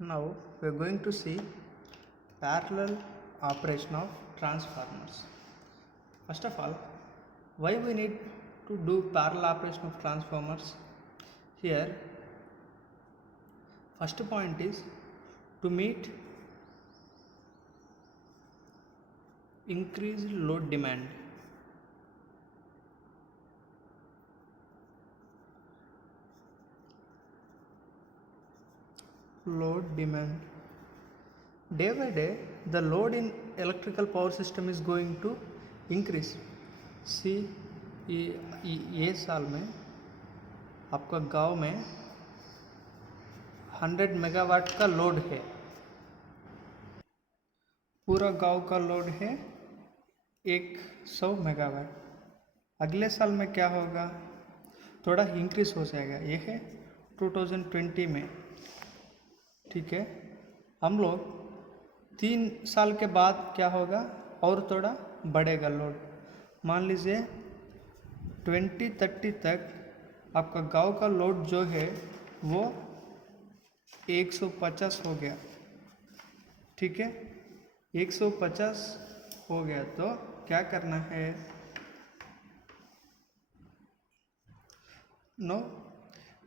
Now we are going to see parallel operation of transformers. First of all, why we need to do parallel operation of transformers? Here, first point is to meet increased load demand. Load demand. Day by day, the load in electrical power system is going to increase. सी ये साल में आपका गांव में 100 मेगावाट का लोड है, पूरा गांव का लोड है 100 मेगावाट। अगले साल में क्या होगा, थोड़ा इंक्रीज हो जाएगा, ये है 2020 में, ठीक है। हम लोग 3 साल के बाद क्या होगा, और थोड़ा बढ़ेगा लोड। मान लीजिए 2030 तक आपका गांव का लोड जो है वो 150 हो गया, ठीक है। 150 हो गया तो क्या करना है, no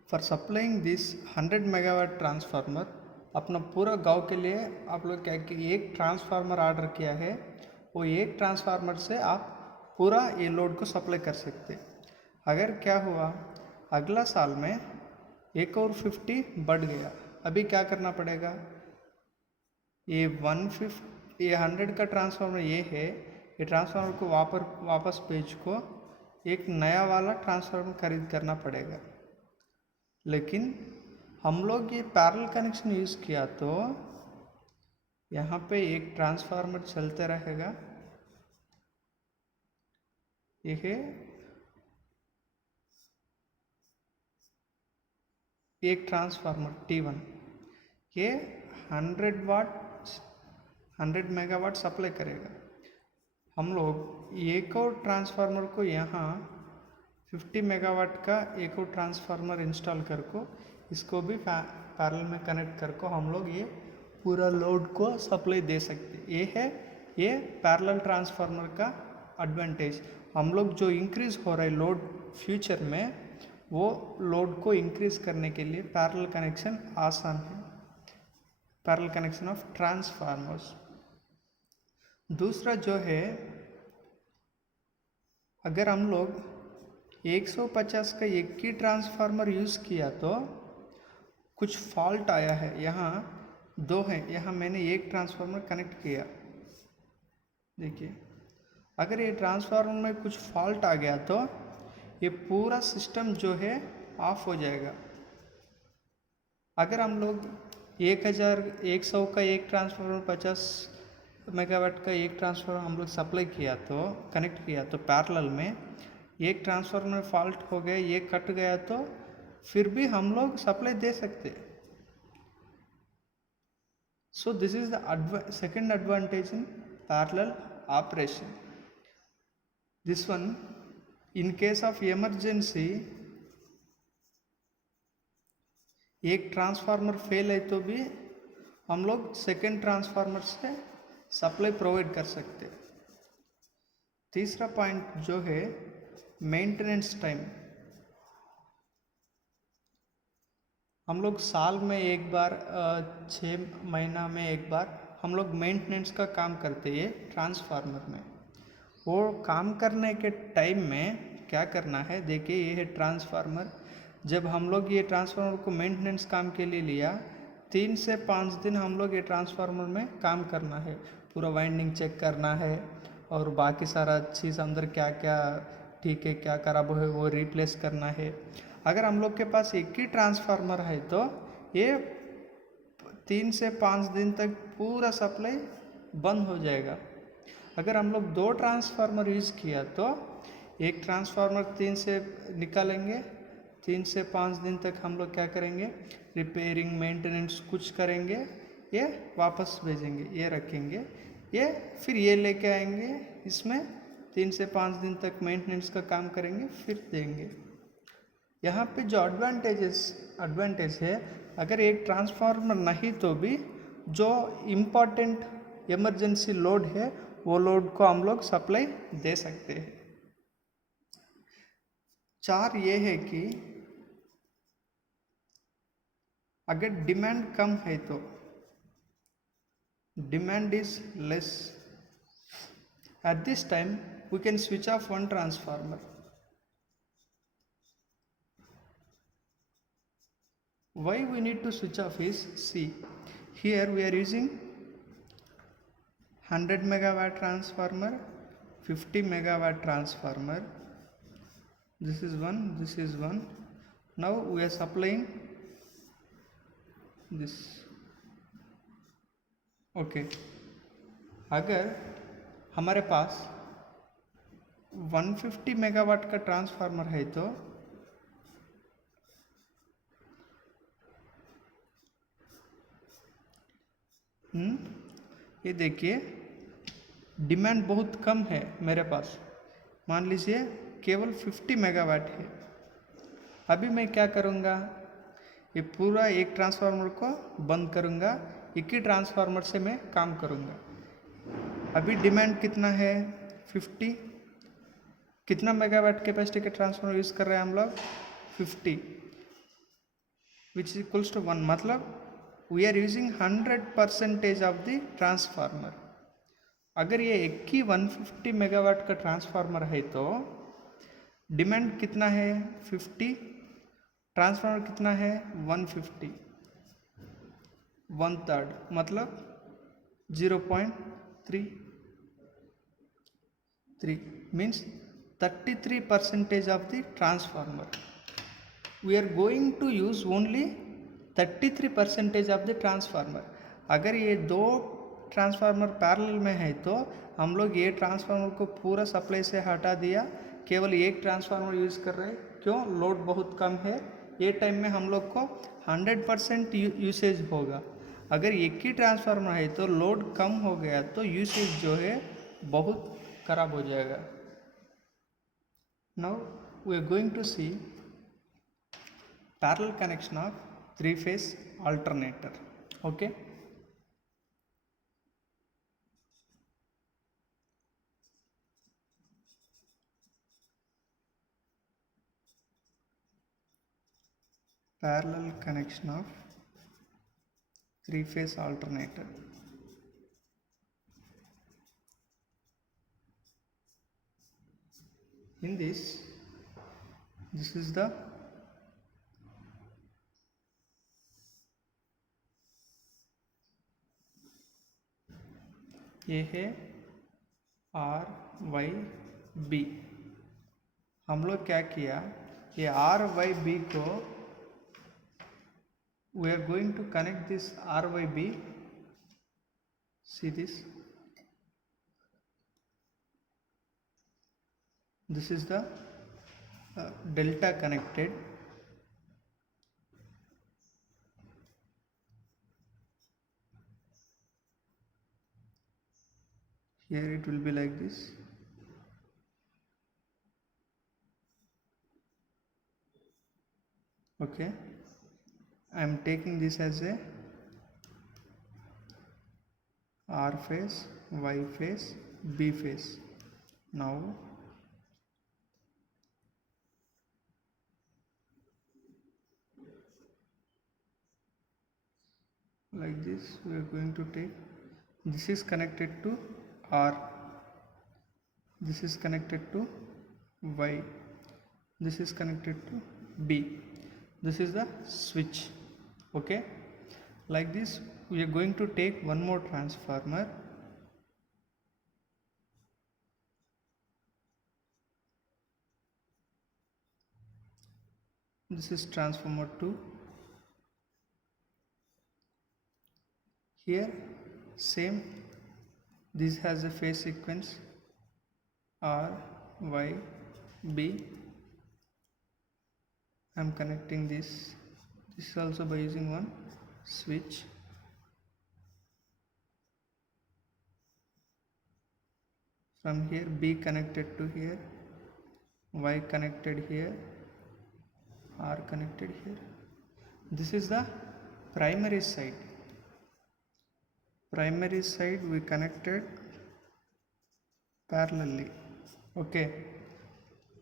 for supplying this 100 megawatt transformer, अपना पूरा गांव के लिए आप लोग क्या कि एक ट्रांसफार्मर ऑर्डर किया है, वो एक ट्रांसफार्मर से आप पूरा ये लोड को सप्लाई कर सकते। अगर क्या हुआ अगला साल में एक और 50 बढ़ गया, अभी क्या करना पड़ेगा, ये 100 का ट्रांसफार्मर ये है, ये ट्रांसफार्मर को वापस पेज को एक नया वाला ट्रांसफार्मर खरीद करना पड़ेगा। लेकिन हम लोग ये पैरेलल कनेक्शन यूज़ किया तो यहाँ पे एक ट्रांसफार्मर चलते रहेगा, ये है एक ट्रांसफार्मर T1, ये 100 मेगावाट सप्लाई करेगा। हम लोग एक और ट्रांसफार्मर को यहाँ 50 मेगावाट का एक और ट्रांसफार्मर इंस्टॉल करको इसको भी पैरेलल में कनेक्ट करको हम लोग ये पूरा लोड को सप्लाई दे सकते। ये है ये पैरेलल ट्रांसफार्मर का एडवांटेज। हम लोग जो इंक्रीज हो रहा है लोड फ्यूचर में, वो लोड को इंक्रीज करने के लिए पैरेलल कनेक्शन आसान है, पैरेलल कनेक्शन ऑफ ट्रांसफार्मर्स। दूसरा जो है, अगर हम लोग 150 का एक ही ट्रांसफार्मर यूज़ किया तो कुछ फॉल्ट आया है, यहाँ 2 है, यहाँ मैंने एक ट्रांसफार्मर कनेक्ट किया, देखिए अगर ये ट्रांसफार्मर में कुछ फॉल्ट आ गया तो ये पूरा सिस्टम जो है ऑफ हो जाएगा। अगर हम लोग 100 का एक ट्रांसफार्मर 50 मेगावाट का एक ट्रांसफार्मर हम लोग सप्लाई किया तो कनेक्ट किया तो पैरेलल में एक ट्रांसफार्मर में फॉल्ट हो गया, ये कट गया तो फिर भी हम लोग सप्लाई दे सकते। So this is the second advantage in parallel operation. This one, in case of emergency एक ट्रांसफार्मर फेल है तो भी हम लोग सेकेंड ट्रांसफार्मर से सप्लाई प्रोवाइड कर सकते। तीसरा पॉइंट जो है मेंटेनेंस टाइम। हम लोग साल में एक बार 6 महीना में एक बार हम लोग मेंटेनेंस का काम करते हैं ट्रांसफार्मर में। वो काम करने के टाइम में क्या करना है, देखिए ये है ट्रांसफार्मर। जब हम लोग ये ट्रांसफार्मर को मेंटेनेंस काम के लिए लिया, 3 से 5 दिन हम लोग ये ट्रांसफार्मर में काम करना है, पूरा वाइंडिंग चेक करना है और बाकी सारा चीज़ अंदर क्या क्या ठीक है क्या खराब है वो रिप्लेस करना है। अगर हम लोग के पास एक ही ट्रांसफार्मर है तो ये 3 से 5 दिन तक पूरा सप्लाई बंद हो जाएगा। अगर हम लोग 2 ट्रांसफार्मर यूज़ किया तो एक ट्रांसफार्मर 3 से निकालेंगे, 3 से 5 दिन तक हम लोग क्या करेंगे, रिपेयरिंग मेंटेनेंस कुछ करेंगे, ये वापस भेजेंगे, ये रखेंगे, ये फिर ये लेके आएंगे, इसमें 3 से 5 दिन तक मेंटेनेंस का काम करेंगे, फिर देंगे। यहाँ पे जो एडवांटेज है अगर एक ट्रांसफार्मर नहीं तो भी जो इम्पोर्टेंट इमरजेंसी लोड है वो लोड को हम लोग सप्लाई दे सकते हैं। चार ये है कि अगर डिमांड कम है तो demand is less, at this time we can switch off one transformer. Why we need to switch off is, see, here we are using 100 megawatt transformer, 50 megawatt transformer, this is one. Now we are supplying this. Okay अगर हमारे पास 150 मेगावाट का ट्रांसफार्मर है तो ये देखिए डिमांड बहुत कम है मेरे पास, मान लीजिए केवल 50 मेगावाट है। अभी मैं क्या करूँगा, ये पूरा एक ट्रांसफार्मर को बंद करूँगा, एक ही ट्रांसफार्मर से मैं काम करूँगा। अभी डिमांड कितना है 50, कितना मेगावाट कैपेसिटी के ट्रांसफार्मर यूज़ कर रहे हैं हम लोग 50, विच इज इक्वल्स टू 1, मतलब we are using 100% of the transformer. अगर ये एक ही 150 मेगावाट का ट्रांसफार्मर है तो डिमांड कितना है 50, ट्रांसफार्मर कितना है 150, 1/3 मतलब 0.33 means 33% of the transformer. We are going to use only 33% of the transformer. अगर ये दो ट्रांसफार्मर पैरेलल में है तो हम लोग ये ट्रांसफार्मर को पूरा सप्लाई से हटा दिया, केवल एक ट्रांसफार्मर यूज़ कर रहे हैं। क्यों? लोड बहुत कम है, ये टाइम में हम लोग को 100% यूसेज होगा। अगर एक ही ट्रांसफार्मर है तो लोड कम हो गया तो यूसेज जो है बहुत खराब हो जाएगा। Now we are going to see parallel connection of 3-phase alternator. Okay, parallel connection of 3-phase alternator. In this is the ये है RYB। हम लोग क्या किया, ये RYB को we are going to connect this RYB, see this is the delta connected. Here it will be like this. Okay, I am taking this as a R phase, Y phase, B phase. Now like this we are going to take, this is connected to R, this is connected to Y, this is connected to B, this is the switch. Okay, like this we are going to take one more transformer. This is transformer 2. Here same, this has a phase sequence R, Y, B. I am connecting this also by using one switch. From here B connected to here, Y connected here, R connected here. This is the primary side we connected parallelly. Okay,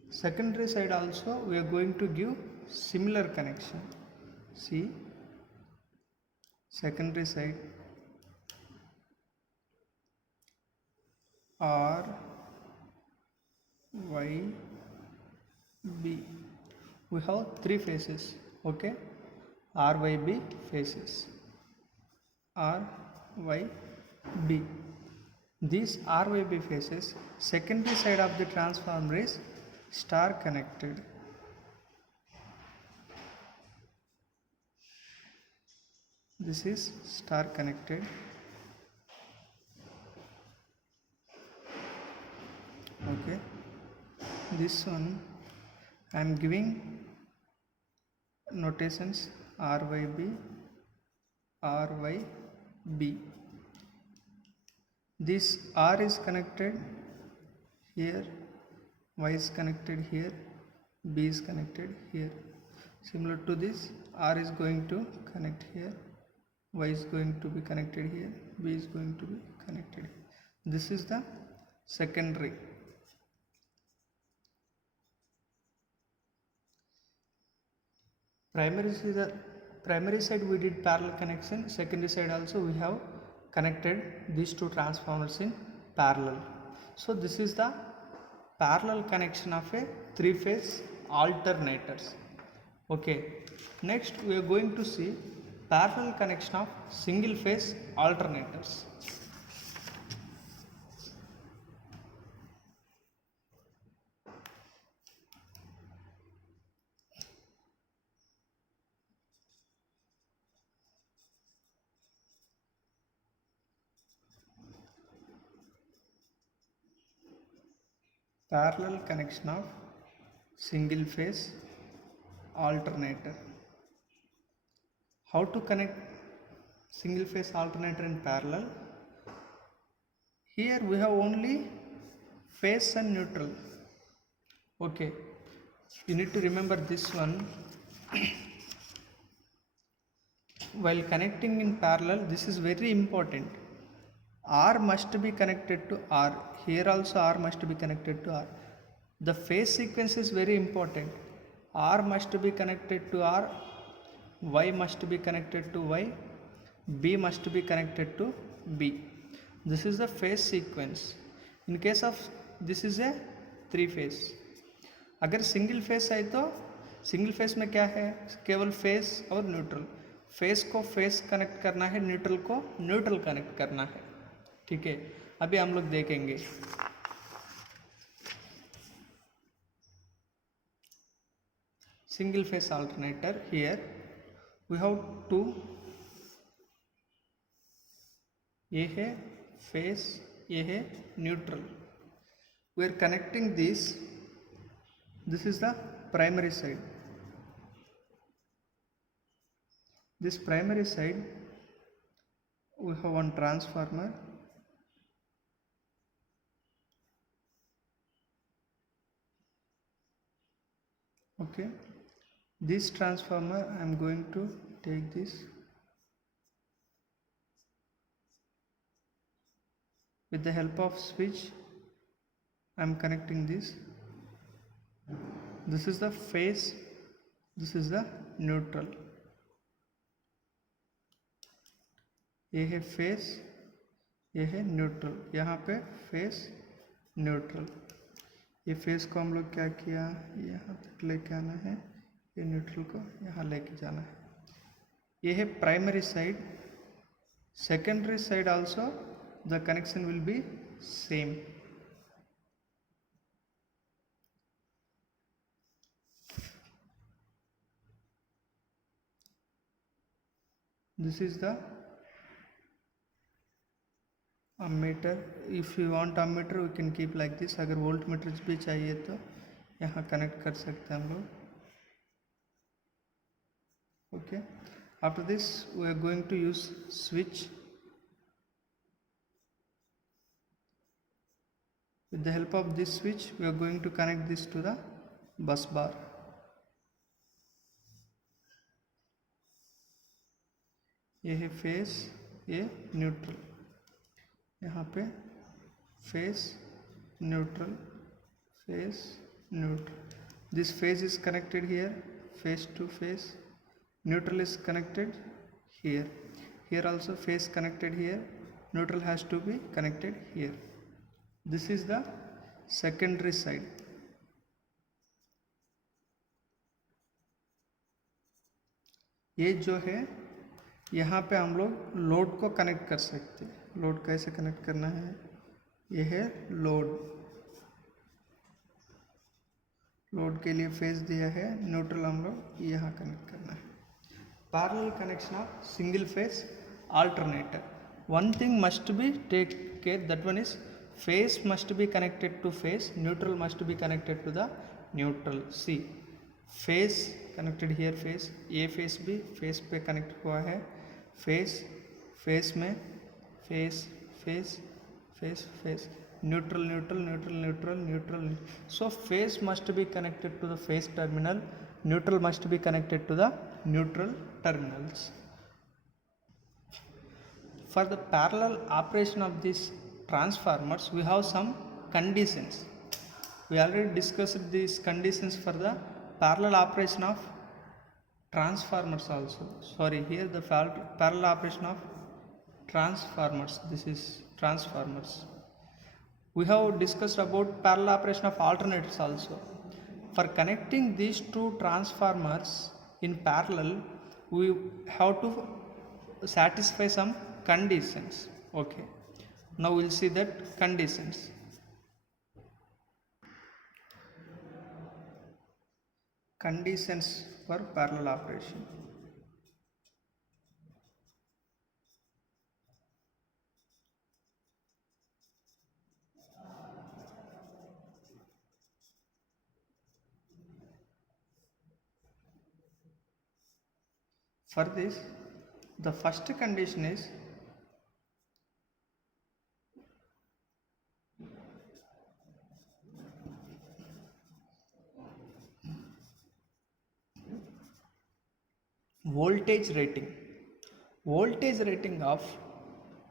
secondary side also we are going to give similar connection. See, secondary side R Y B, we have three faces. Okay, R Y B faces, R Y B. These R Y B faces, secondary side of the transformer is star connected. This is star connected. Okay, this one I am giving notations RYB, RYB. This R is connected here, Y is connected here, B is connected here. Similar to this, R is going to connect here, Y is going to be connected here, B is going to be connected here. This is the secondary. Primary side we did parallel connection, secondary side also we have connected these two transformers in parallel. So this is the parallel connection of a three-phase alternators. Okay, next we are going to see parallel connection of single phase alternators. Parallel connection of single phase alternator. How to connect single phase alternator in parallel? Here we have only phase and neutral. Okay, you need to remember this one. While connecting in parallel, this is very important. R must be connected to R. Here also R must be connected to R. The phase sequence is very important. R must be connected to R, Y must be connected to Y, B must be connected to B. This is the phase sequence. In case of this is a three phase. अगर single phase है तो single phase में क्या है, केवल फेस और neutral. Face को face connect करना है, न्यूट्रल को न्यूट्रल कनेक्ट करना है. ठीक है, अभी हम लोग देखेंगे. Single phase alternator, here we have two. ये है फेस, ये है neutral. We are connecting this. This is the primary side. This primary side we have one transformer. Okay, this transformer I am going to take this. With the help of switch I am connecting this. This is the phase, this is the neutral. ये है phase, ये है न्यूट्रल. यहाँ पे face neutral. ये फेस को हम लोग क्या किया, यहाँ तक लेके आना है, ये न्यूट्रल को यहाँ लेके जाना है. ये है primary side. Secondary side also the connection will be same. This is the ammeter. If you want ammeter, we can keep like this. अगर voltmeter भी चाहिए तो यहाँ connect कर सकते हैं हम लोग. Okay. After this, we are going to use switch. With the help of this switch, we are going to connect this to the bus bar. ये है फेस, ये न्यूट्रल, यहाँ पे face neutral, face neutral. This phase is connected here, face to face. Neutral is connected here. Here also phase connected here. Neutral has to be connected here. This is the secondary side. ये जो है यहाँ पे हम लोग लोड को कनेक्ट कर सकते हैं. लोड कैसे कनेक्ट करना है? ये है लोड. लोड के लिए फेज दिया है, न्यूट्रल हम लोग यहाँ कनेक्ट करना है. Parallel connection of single phase alternator. One thing must be take care, that one is phase must be connected to phase, neutral must be connected to the neutral. See, phase connected here, phase A phase B, phase पे connect हुआ है, phase में phase phase phase phase neutral neutral neutral neutral neutral. So phase must be connected to the phase terminal, neutral must be connected to the neutral terminals. For the parallel operation of these transformers, we have some conditions. We already discussed these conditions for the parallel operation of transformers also. Sorry, here the parallel operation of transformers. This is transformers. We have discussed about parallel operation of alternators also. For connecting these two transformers in parallel, we have to satisfy some conditions. Okay, now we'll see that conditions. Conditions for parallel operation. For this, the first condition is voltage rating. Voltage rating of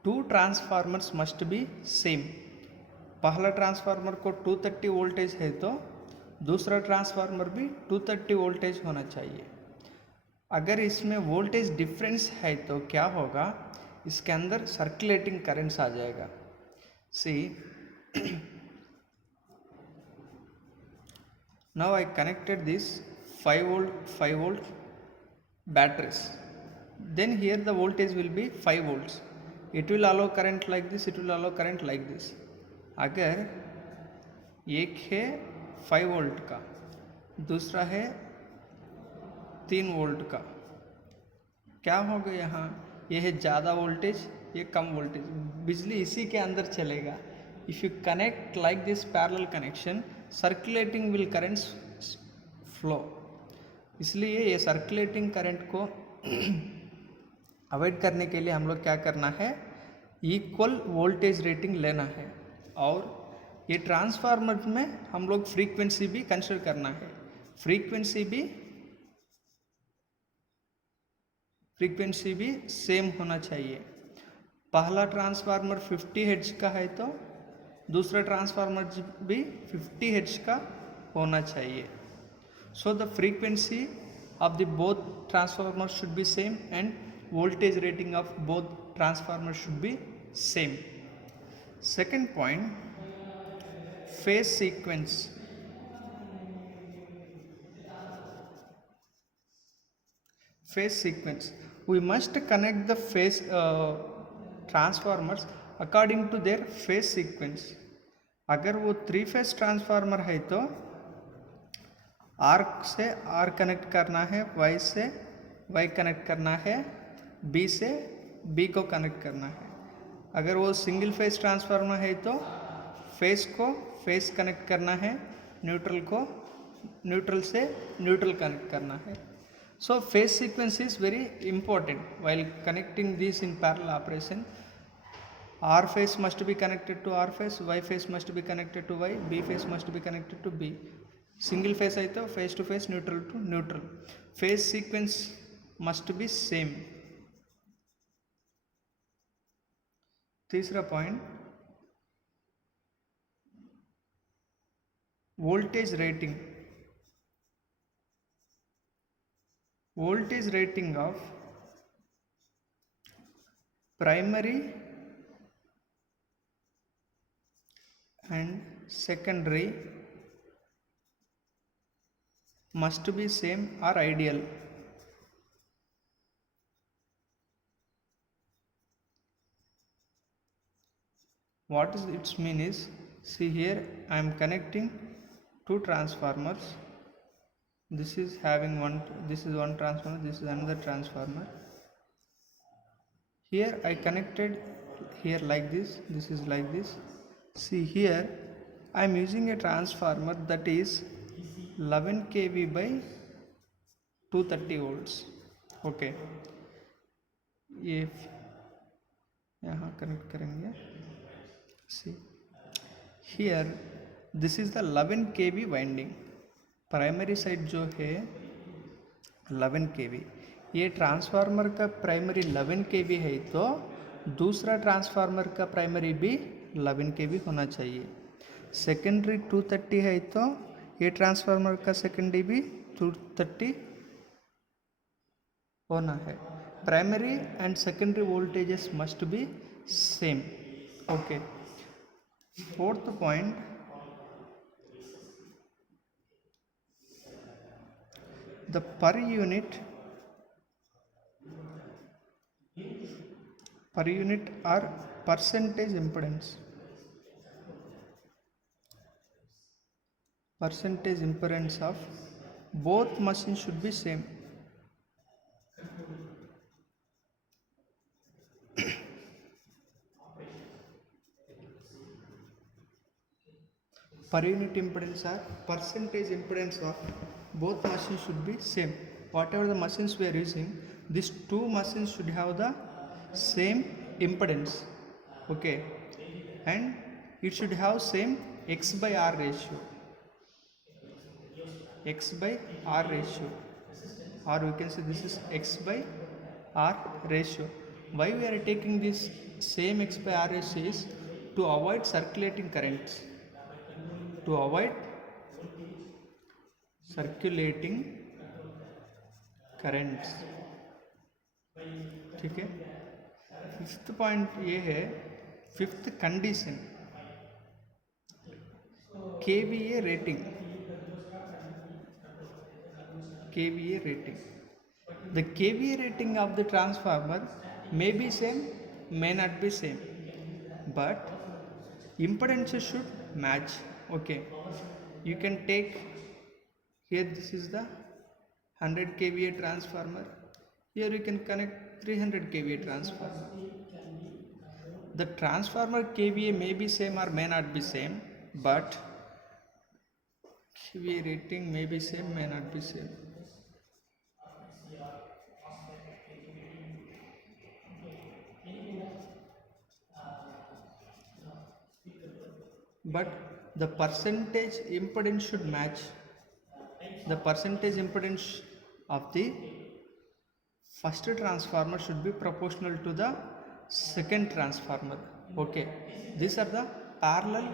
two transformers must be same. पहला ट्रांसफार्मर को 230 वोल्टेज है तो दूसरा ट्रांसफार्मर भी 230 वोल्टेज होना चाहिए. अगर इसमें वोल्टेज डिफरेंस है तो क्या होगा, इसके अंदर सर्कुलेटिंग करंट्स आ जाएगा. सी, now I connected this 5 volt batteries. Then here the voltage will be 5 volts. It will allow current like this, it will allow current like this. अगर एक है 5 वोल्ट का, दूसरा है 3 वोल्ट का, क्या होगा यहाँ? ये है ज़्यादा वोल्टेज, ये कम वोल्टेज, बिजली इसी के अंदर चलेगा. If you connect like this parallel connection, circulating will currents flow. इसलिए ये सर्कुलेटिंग करंट को अवॉइड करने के लिए हम लोग क्या करना है, इक्वल वोल्टेज रेटिंग लेना है. और ये ट्रांसफार्मर में हम लोग फ्रीक्वेंसी भी कंसिडर करना है. फ्रीक्वेंसी भी सेम होना चाहिए. पहला ट्रांसफार्मर 50 हर्ट्ज का है तो दूसरा ट्रांसफार्मर भी 50 हर्ट्ज का होना चाहिए. So the frequency of the both transformers should be same and voltage rating of both transformers should be same. Second point, phase sequence. Phase sequence. We must connect the phase transformers according to their phase sequence. अगर वो 3 phase transformer है तो आर से are connect करना है, वाई से Y connect करना है, बी से बी को कनेक्ट करना है. अगर वो सिंगल फेज ट्रांसफार्मर है तो फेज को फेज कनेक्ट करना है, न्यूट्रल को न्यूट्रल से न्यूट्रल कनेक्ट करना है. So phase sequence is very important while connecting these in parallel operation. R phase must be connected to R phase, Y phase must be connected to Y, B phase must be connected to B. Single phase है तो phase to phase, neutral to neutral. Phase sequence must be same. तीसरा point, voltage rating, voltage rating of primary and secondary must be same or ideal. What is its mean is, see here I am connecting two transformers. This is having one, this is one transformer, this is another transformer. Here I connected here like this is like this. See here I am using a transformer that is 11 kV by 230 volts. Okay, ये यहाँ कनेक्ट करेंगे. See here this is the 11 kV winding. Primary side जो है 11 kV, ये ट्रांसफार्मर का प्राइमरी 11 kV है तो दूसरा ट्रांसफार्मर का प्राइमरी भी 11 kV होना चाहिए. सेकेंडरी 230 है तो ये ट्रांसफार्मर का सेकेंडरी भी 230 होना है. Primary and secondary voltages must be same. Okay, fourth point, the per unit or percentage impedance, percentage impedance of both machines should be same. Per unit impedance or percentage impedance of both machines should be same. Whatever the machines we are using, these two machines should have the same impedance. Okay, and it should have same X by R ratio. X by R ratio, or we can say this is X by R ratio. Why we are taking this same X by R ratio is to avoid circulating currents. To avoid circulating currents. ठीक है. Fifth point ये है, fifth condition, KVA rating. KVA rating. The KVA rating of the transformer may be same, may not be same, but impedances should match. Okay, you can take here, this is the 100 kVA transformer, here you can connect 300 kVA transformer. The transformer KVA may be same or may not be same, but KVA rating may be same, may not be same. But the percentage impedance should match. The percentage impedance of the first transformer should be proportional to the second transformer. Okay, these are the parallel,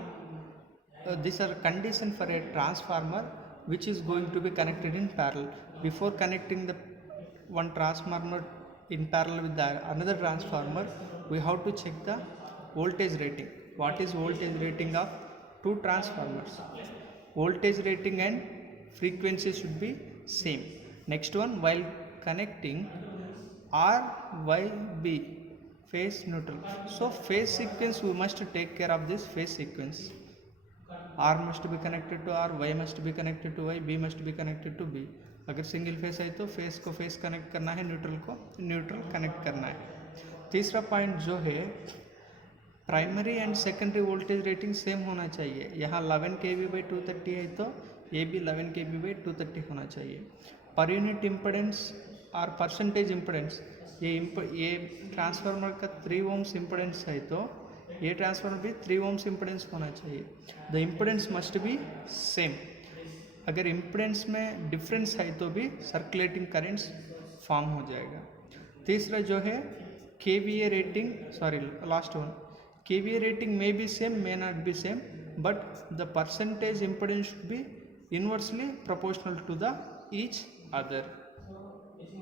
these are condition for a transformer which is going to be connected in parallel. Before connecting the one transformer in parallel with the another transformer, we have to check the voltage rating. What is voltage rating of two transformers? Voltage rating and frequency should be same. Next one, while connecting RYB, phase neutral. So phase sequence, we must take care of this phase sequence. R must be connected to R, Y must be connected to Y, B must be connected to B. अगर single phase है तो फेस को face connect करना है, न्यूट्रल को neutral connect करना है. तीसरा पॉइंट जो है, primary and secondary voltage rating same होना चाहिए. यहाँ 11 kV by 230 है तो ये भी 11 kV by 230 होना चाहिए. पर यूनिट इम्पेडेंस और परसेंटेज इम्पेडेंस, ये ट्रांसफार्मर का 3 ohms इम्पेडेंस है तो ये ट्रांसफार्मर भी 3 ohms इम्पेडेंस होना चाहिए. The impedance must be same. अगर इम्पेडेंस में डिफरेंस है तो भी सर्कुलेटिंग करेंट्स फॉर्म हो जाएगा. तीसरा जो है KVA rating, sorry last one, KVA rating may be same, may not be same, but the percentage impedance should be inversely proportional to the each other.